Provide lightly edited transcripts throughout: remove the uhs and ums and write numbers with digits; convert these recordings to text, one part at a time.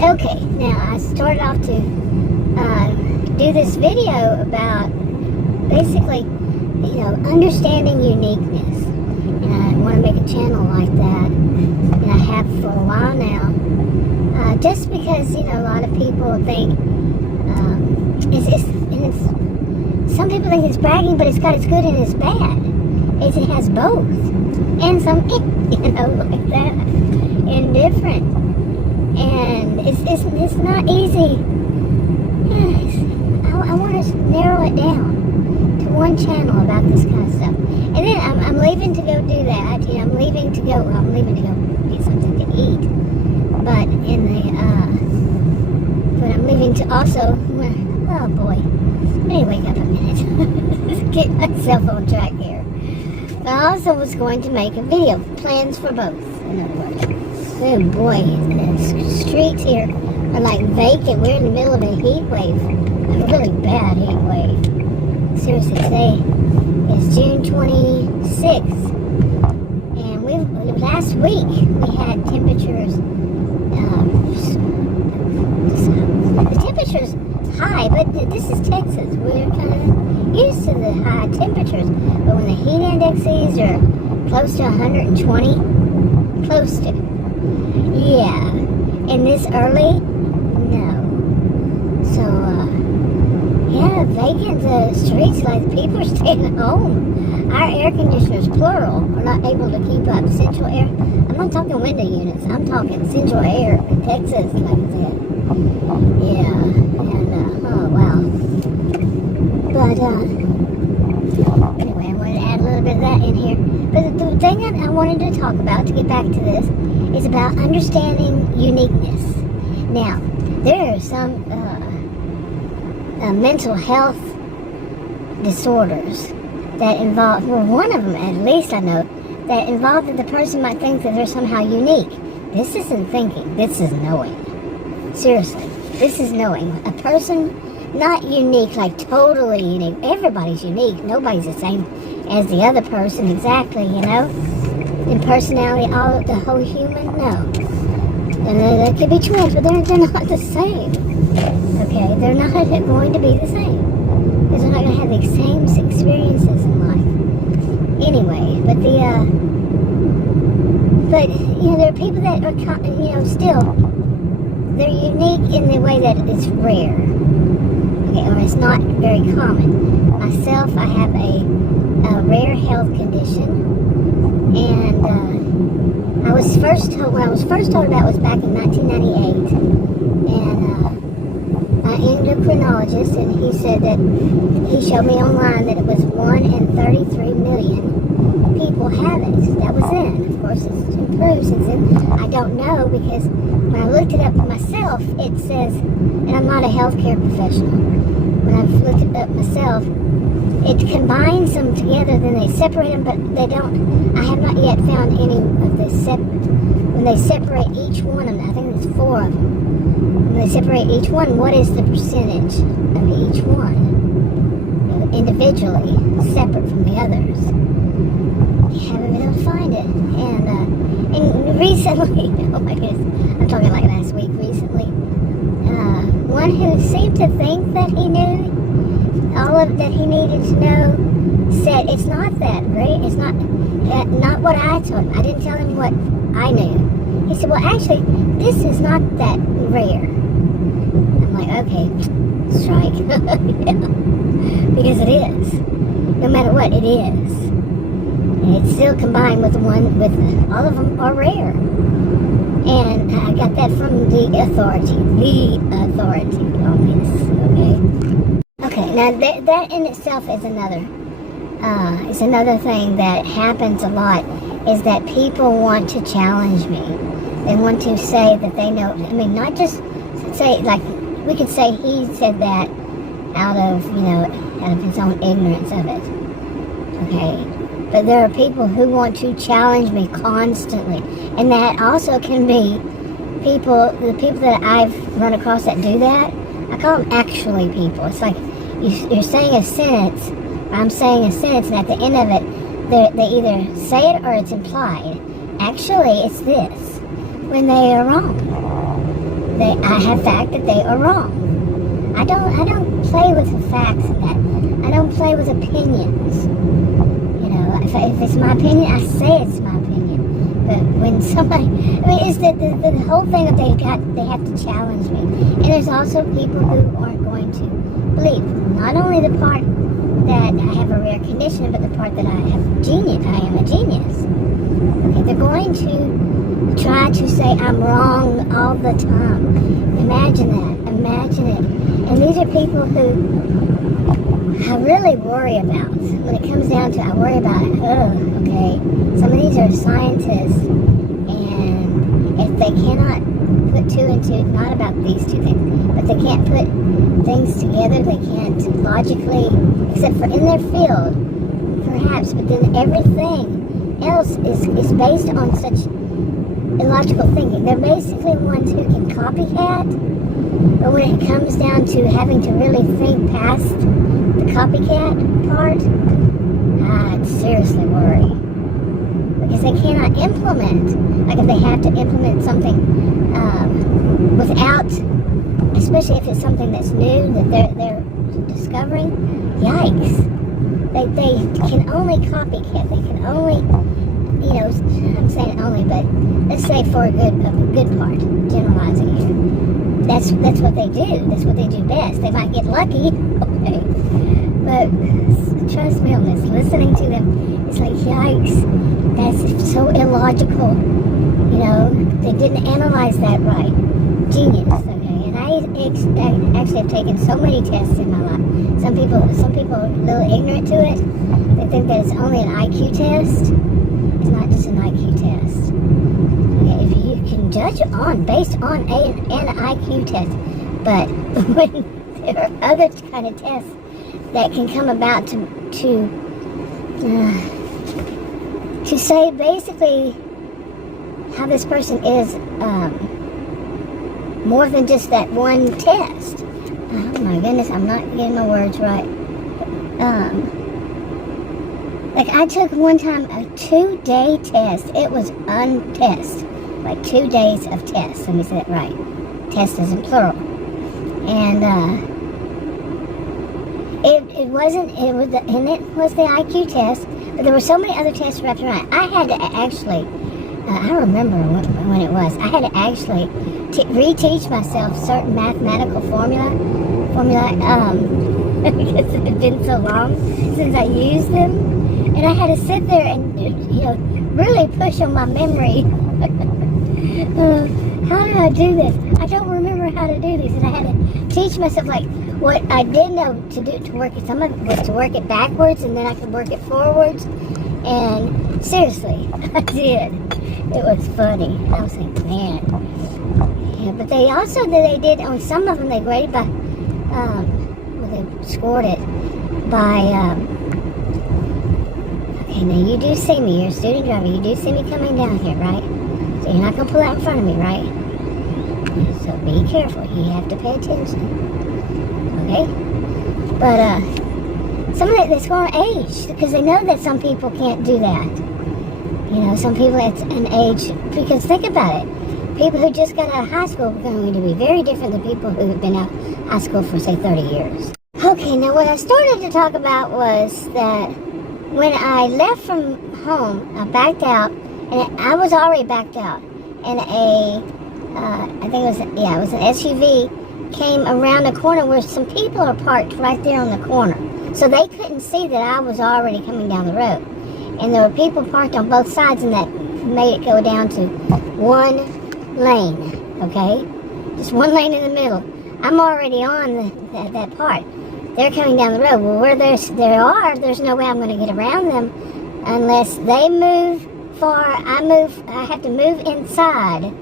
Okay, now I started off to do this video about basically, understanding uniqueness. And I want to make a channel like that, and I have for a while now. Just because, a lot of people think, some people think it's bragging, but it's got its good and its bad. It has both. And some, like that. Indifferent. And it's not easy. I want to narrow it down to one channel about this kind of stuff. And then I'm leaving to go do that. I'm leaving to go get something to eat. But but I'm leaving to also, oh boy. Let me wake up a minute. Let's get myself on track here. I also was going to make a video, plans for both, in other words. Oh boy, the streets here are like vacant. We're in the middle of a heat wave, a really bad heat wave. Seriously, today is June 26th, and last week we had temperatures. The temperature's high, but this is Texas. We're kind of used to the high temperatures, but when the heat indexes are close to 120, close to. Yeah, and this early? No. So, vacant streets, like people are staying home. Our air conditioners, plural, are not able to keep up. Central air, I'm not talking window units, I'm talking central air in Texas, like I said. Yeah, and, oh wow. But, anyway, I wanted to add a little bit of that in here. But the thing that I wanted to talk about, to get back to this, is about understanding uniqueness. Now, there are some mental health disorders that involve, well, one of them at least I know, that involve that the person might think that they're somehow unique. This isn't thinking, this is knowing. Seriously, this is knowing. A person not unique, like totally unique. Everybody's unique. Nobody's the same as the other person exactly, in personality, the whole human, no. And they could be twins, but they're not the same. Okay, they're not going to be the same. Because they're not going to have the same experiences in life. Anyway, but there are people that are, still, they're unique in the way that it's rare. Okay, or it's not very common. Myself, I have a rare health condition. And when I was first told about it was back in 1998, and my endocrinologist, and he said that he showed me online that it was 1 in 33 million people have it. That was then. Of course, it's improved since then. I don't know, because when I looked it up for myself, it says, and I'm not a healthcare professional, when I've looked it up myself, it combines them together, then they separate them, but they don't. I have not yet found any of this when they separate each one of them. I think there's 4 of them. When they separate each one, what is the percentage of each one? Individually, separate from the others. You haven't been able to find it. And recently, oh my goodness, I'm talking like last week, recently, one who seemed to think that he knew all of that he needed to know said it's not that great. It's not what I told him. I didn't tell him what I knew. He said, well, actually, this is not that rare. I'm like, okay, strike. Yeah. Because it is. No matter what, it is. And it's still combined with all of them are rare. And I got that from the authority on this, okay? Okay, now that in itself is another thing that happens a lot, is that people want to challenge me. They want to say that they know, not just say, like, we could say he said that out of his own ignorance of it. Okay, but there are people who want to challenge me constantly, and that also can be the people that I've run across that do that. I call them actually people. It's like you're saying a sentence, I'm saying a sentence, and at the end of it, they either say it or it's implied. Actually, it's this, when they are wrong. I have fact that they are wrong. I don't play with the facts of that. I don't play with opinions. You know, if it's my opinion, I say it's my opinion. But when somebody, it's the whole thing that they have to challenge me. And there's also people who aren't going to believe. Not only the part that I have a rare condition, but the part that I am a genius. Okay, they're going to try to say I'm wrong all the time. Imagine that. Imagine it. And these are people who I really worry about. When it comes down to it, I worry about, okay, some of these are scientists, and if they cannot put two and two, not about these two things, but they can't put things together, they can't logically, except for in their field, perhaps, but then everything else is based on such illogical thinking. They're basically ones who can copycat, but when it comes down to having to really think past the copycat part, I'd seriously worry. Because they cannot implement, like if they have to implement something without, especially if it's something that's new that they're discovering, yikes. They can only copycat. They can only, you know, I'm saying only, but let's say for a good part, generalizing here. That's what they do. That's what they do best. They might get lucky, okay, but trust me on this. Listening to them, it's like, yikes, that's so illogical. You know, they didn't analyze that right. Genius, okay. And I actually have taken so many tests in my life. Some people are a little ignorant to it. They think that it's only an IQ test. It's not just an IQ test. Okay, if you can judge based on an IQ test, but when there are other kind of tests that can come about to say basically how this person is more than just that one test. Oh my goodness, I'm not getting my words right. Like I took one time a 2-day test. It was untest. Like 2 days of tests. Let me say that right. Test is in plural. And it was the IQ test, but there were so many other tests wrapped around it. I had to actually, I remember when it was, I had to actually reteach myself certain mathematical formula, because it had been so long since I used them. And I had to sit there and, you know, really push on my memory. How did I do this? I don't remember how to do this. And I had to teach myself, like, what I did know to do to work it. Some of it was to work it backwards, and then I could work it forwards. And seriously, I did. It was funny. I was like, man. Yeah, but they did, on some of them, they graded by, they scored it by, okay, now you do see me, you're a student driver, you do see me coming down here, right? So you're not going to pull out in front of me, right? So be careful, you have to pay attention, okay? But, some of it, they score on age, because they know that some people can't do that. You know, some people, it's an age, because think about it. People who just got out of high school are going to be very different than people who have been out of high school for, say, 30 years. Okay, now what I started to talk about was that when I left from home, I backed out, and I was already backed out, and I think it was an SUV came around the corner where some people are parked right there on the corner. So they couldn't see that I was already coming down the road. And there were people parked on both sides, and that made it go down to one lane, okay? Just one lane in the middle. I'm already on that part. They're coming down the road. Well, where there's no way I'm going to get around them unless they move far. I have to move inside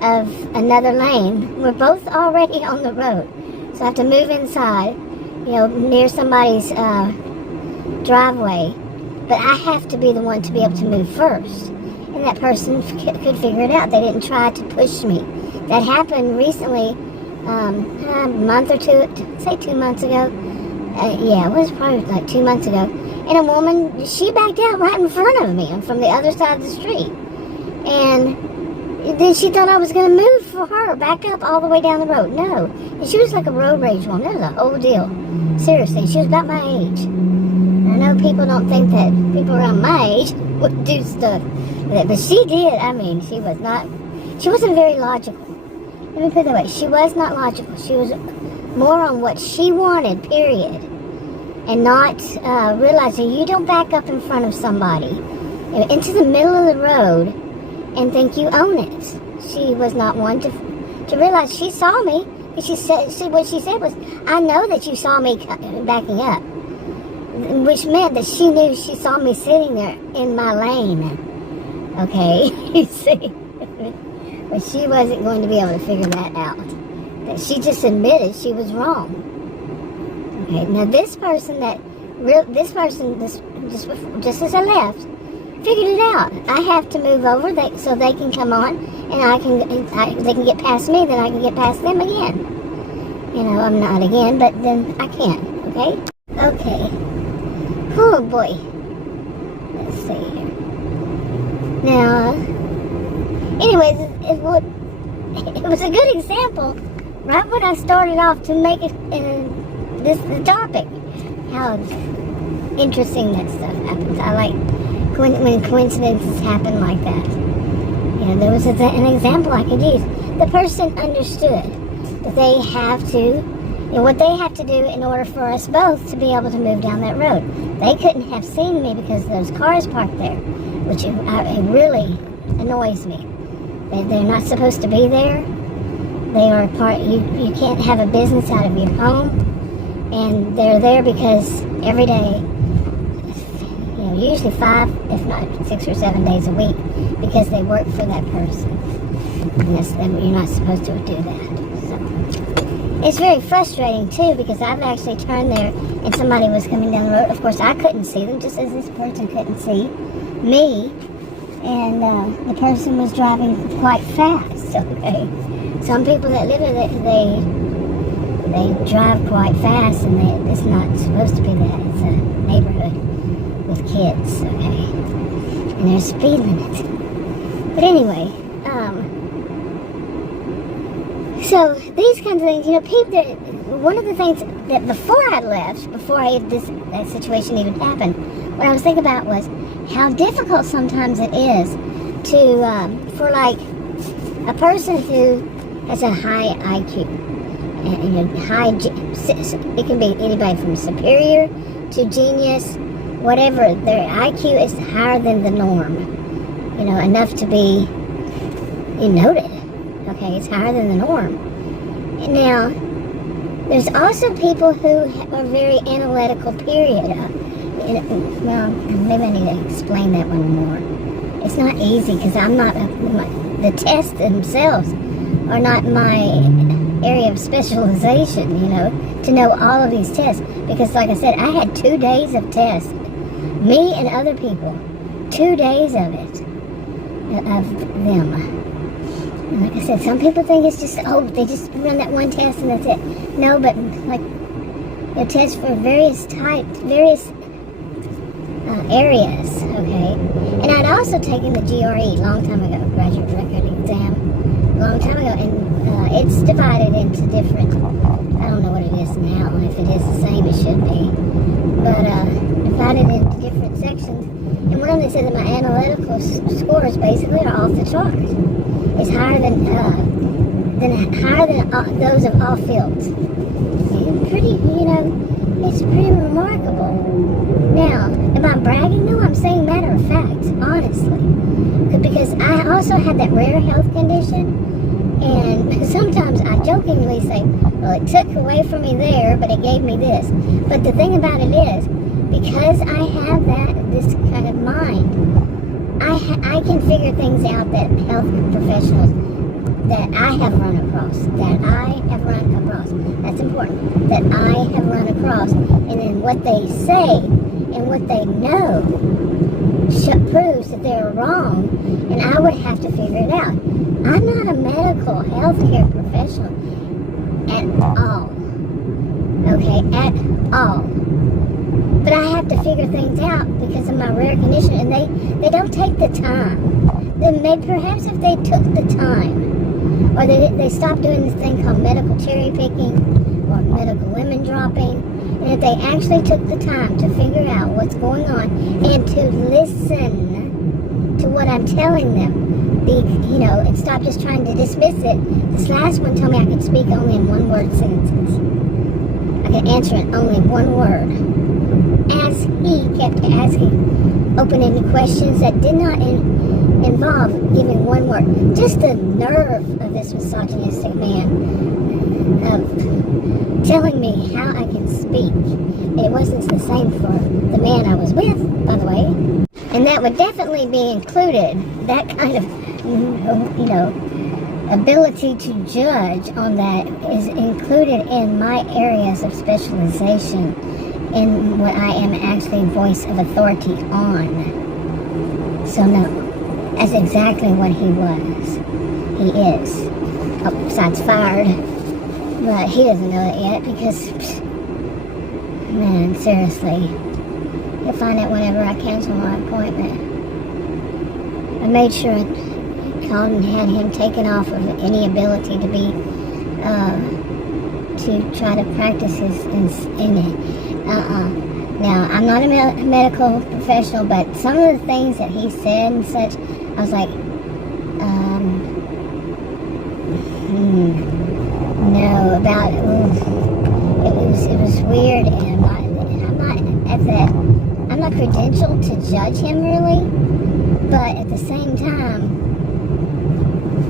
of another lane. We're both already on the road. So I have to move inside, you know, near somebody's driveway. But I have to be the one to be able to move first. And that person could figure it out. They didn't try to push me. That happened recently, a month or two, say 2 months ago. Yeah, it was probably like 2 months ago. And a woman, she backed out right in front of me. I'm from the other side of the street. And then she thought I was going to move for her, back up all the way down the road. No. And she was like a road rage woman. That was a whole deal. Seriously, she was about my age. I know people don't think that people around my age would do stuff like that, but she did. I mean, she wasn't very logical. Let me put it that way. She was not logical. She was more on what she wanted, period. And not realizing you don't back up in front of somebody into the middle of the road and think you own it. She was not one to realize she saw me. And what she said was, I know that you saw me backing up. Which meant that she knew she saw me sitting there in my lane. Okay, you see? But she wasn't going to be able to figure that out. That she just admitted she was wrong. Okay, now this person, just as I left, figured it out. I have to move over so they can come on, and they can get past me, then I can get past them again. You know, I'm not again, but then I can. Okay? Okay. Oh boy. Let's see here. Now, anyways, it was a good example right when I started off to make it the topic. How interesting that stuff happens. I like when coincidences happen like that. You know, there was an example I could use. The person understood that they have to, what they have to do in order for us both to be able to move down that road. They couldn't have seen me because those cars parked there, which it really annoys me. They're not supposed to be there. They are you can't have a business out of your home, and they're there because every day, you know, usually 5, if not 6 or 7 days a week, because they work for that person. And you're not supposed to do that. It's very frustrating too, because I've actually turned there and somebody was coming down the road. Of course, I couldn't see them, just as this person couldn't see me. And the person was driving quite fast. Okay, some people that live there, they drive quite fast, and it's not supposed to be that. It's a neighborhood with kids. Okay, and there's speed limits. But anyway. So these kinds of things, you know, one of the things that before I left, that situation even happened, what I was thinking about was how difficult sometimes it is to, for like a person who has a high IQ, and it can be anybody from superior to genius, whatever, their IQ is higher than the norm, you know, enough to be noted. Okay, it's higher than the norm. Now, there's also people who are very analytical, period. Well, maybe I need to explain that one more. It's not easy because I'm not, the tests themselves are not my area of specialization, you know, to know all of these tests. Because like I said, I had 2 days of tests. Me and other people. 2 days of it. Of them. Like I said, some people think it's just, they just run that one test and that's it. No, but like, the tests for various areas, okay? And I'd also taken the GRE long time ago, graduate record exam, long time ago, and it's divided into different, I don't know what it is now. If it is the same, it should be. But divided into different sections. And one of them said that my analytical scores basically are off the charts. It's higher than those of all fields. And pretty, you know, it's pretty remarkable. Now, am I bragging? No, I'm saying matter of fact, honestly. Because I also had that rare health condition, and sometimes I jokingly say, well, it took away from me there, but it gave me this. But the thing about it is, because I have this kind of mind, I can figure things out that health professionals that I have run across, that's important, that I have run across, and then what they say and what they know proves that they're wrong, and I would have to figure it out. I'm not a medical healthcare professional at all, okay, at all. But I have to figure things out because of my rare condition, and they don't take the time then maybe perhaps if they took the time, or they stopped doing this thing called medical cherry picking or medical lemon dropping, and if they actually took the time to figure out what's going on and to listen to what I'm telling them, and stop just trying to dismiss it. This last one told me I could speak only in one-word sentences. I could answer in only one word. As he kept asking open-ended questions that did not involve giving one word. Just the nerve of this misogynistic man of telling me how I can speak. It wasn't the same for the man I was with, by the way. And that would definitely be included, that kind of, ability to judge on that is included in my areas of specialization in what I am actually voice of authority on. So no, that's exactly what he was. He is. Oh, besides fired. But he doesn't know it yet because, man, seriously. He'll find out whenever I cancel my appointment. I made sure I called and had him taken off of any ability to be, to try to practice his in it. Now, I'm not a medical professional, but some of the things that he said and such, I was like, no, about, it was weird, and I'm not credentialed to judge him really, but at the same time,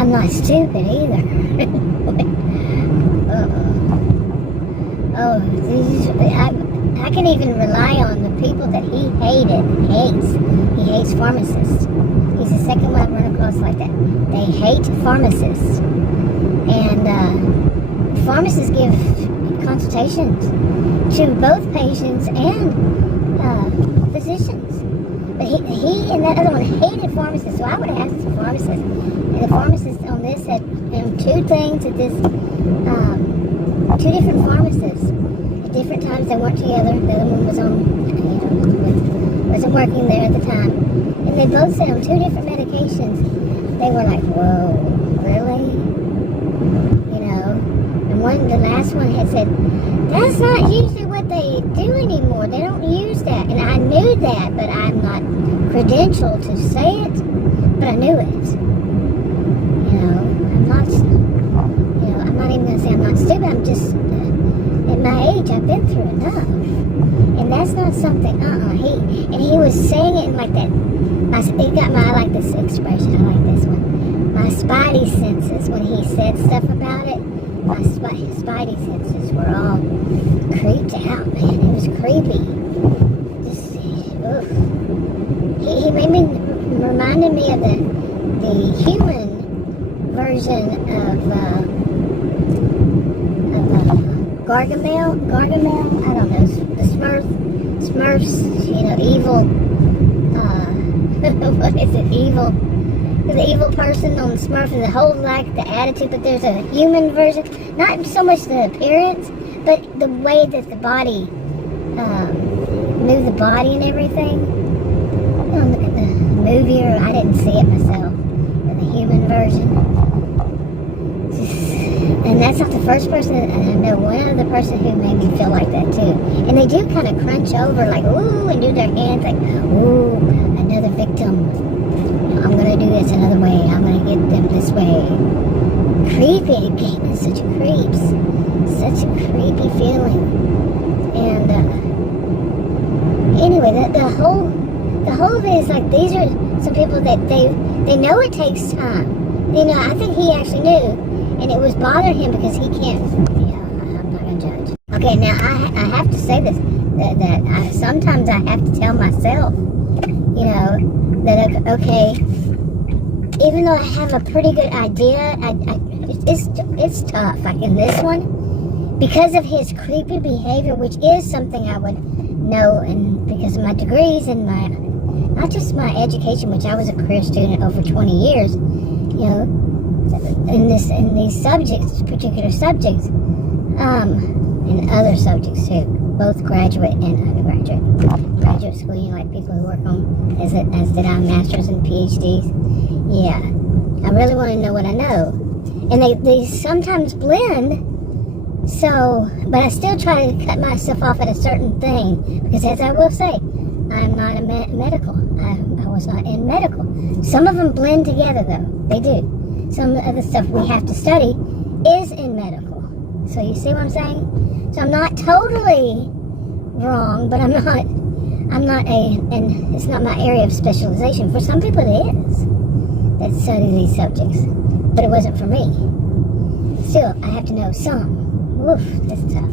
I'm not stupid either. I can even rely on the people that he hates. He hates pharmacists. He's the second one I've run across like that. They hate pharmacists. And pharmacists give consultations to both patients and physicians. But he and that other one hated pharmacists, so I would have asked the pharmacist. And the pharmacist on this said two things at this, two different pharmacists. At different times they weren't together. The other one was wasn't working there at the time. And they both said on two different medications, they were like, whoa, really? And the last one had said, that's not usually what they do anymore. They don't use that. And I knew that, but I'm not credentialed to say it, but I knew it. I'm not even going to say I'm not stupid. I'm just, at my age, I've been through enough. And that's not something, he was saying it in like that, he got I like this expression, I like this one. My spidey senses, when he said stuff about it, my spidey senses were all creeped out, man. It was creepy. Just, he made me, reminded me of the human version of Gargamel, I don't know, the Smurfs, evil, what is it, evil? The evil person on the Smurf is the whole, the attitude, but there's a human version. Not so much the appearance, but the way that the body, move the body and everything. Look at the movie, or I didn't see it myself, but the human version. And that's not the first person, I know one other person who made me feel like that too. And they do kind of crunch over, like, ooh, and do their hands like, ooh, another victim. I'm going to do this another way. I'm going to get them this way. Creepy. It gave me such creeps. Such a creepy feeling. And anyway, the whole thing is like, these are some people that they know it takes time. I think he actually knew, and it was bothering him because he can't. I'm not going to judge. Okay, now I have to say this, that sometimes I have to tell myself, that, okay, even though I have a pretty good idea, it's tough. Like in this one, because of his creepy behavior, which is something I would know, and because of my degrees and not just my education, which I was a career student over 20 years, in these subjects, particular subjects, and other subjects too. both graduate and undergraduate. Graduate school, like people who work on, as did I, masters and PhDs. Yeah, I really want to know what I know. And they sometimes blend, so, but I still try to cut myself off at a certain thing, because as I will say, I'm not a medical. I was not in medical. Some of them blend together, though. They do. Some of the stuff we have to study is in medical. So you see what I'm saying? So I'm not totally wrong, but and it's not my area of specialization. For some people it is, that study these subjects. But it wasn't for me. Still, I have to know some. Woof, that's tough.